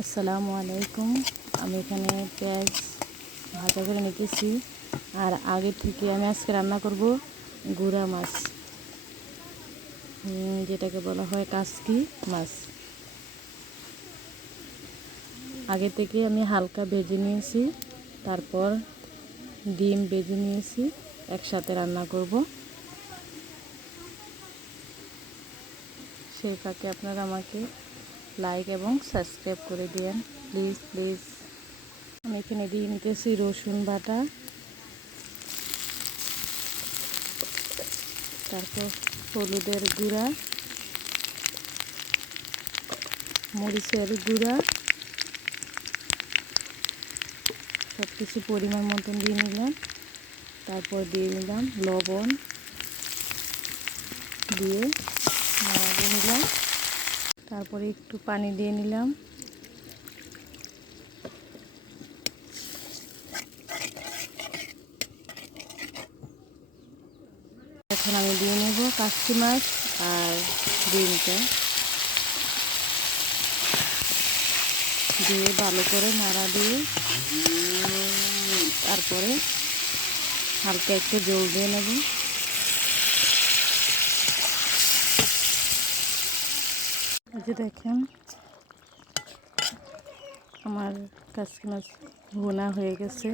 আসসালামু আলাইকুম। আমি এখানে পেঁয়াজ ভাজা করে নিতেছি। আর আগে থেকে আমি আজকে রান্না করব গুড়া মাছ, যেটাকে বলা হয় কাসকি মাছ। আগে থেকে আমি হালকা ভেজে নিয়েছি, তারপর ডিম ভেজে নিয়েছি, একসাথে রান্না করব। সেই ফাঁকে আপনারা আমাকে লাইক এবং সাবস্ক্রাইব করে দিয়েন, প্লিজ প্লিজ। আমি এখানে দিয়ে নিতেছি রসুন বাটা, তারপর হলুদের গুঁড়া, মরিচের গুঁড়া, সব কিছু পরিমাণ মতন দিয়ে নিলাম। তারপর দিয়ে নিলাম লবণ, দিয়ে নাড়িয়ে নিলাম। তারপরে একটু পানি দিয়ে নিলাম। এখন আমি দিয়ে নেব কাসকি মাছ আর ডিমটা, দিয়ে ভালো করে নাড়া দিয়ে তারপরে হালকা একটু জল দিয়ে নেব। এই যে দেখেন আমার কাসকি মাছ ভুনা হয়ে গেছে।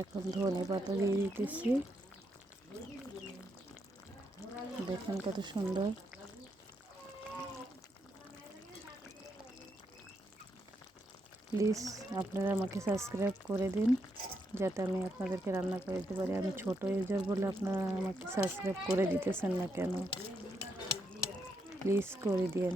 এখন ধনে পাতা দিয়ে দিতেছি। দেখেন কত সুন্দর। প্লিজ আপনারা আমাকে সাবস্ক্রাইব করে দিন, যাতে আমি আপনাদেরকে রান্না করে দিতে পারি। আমি ছোট ইউজার বলে আপনারা আমাকে সাবস্ক্রাইব করে দিতেছেন না কেন? প্লিজ করে দিন।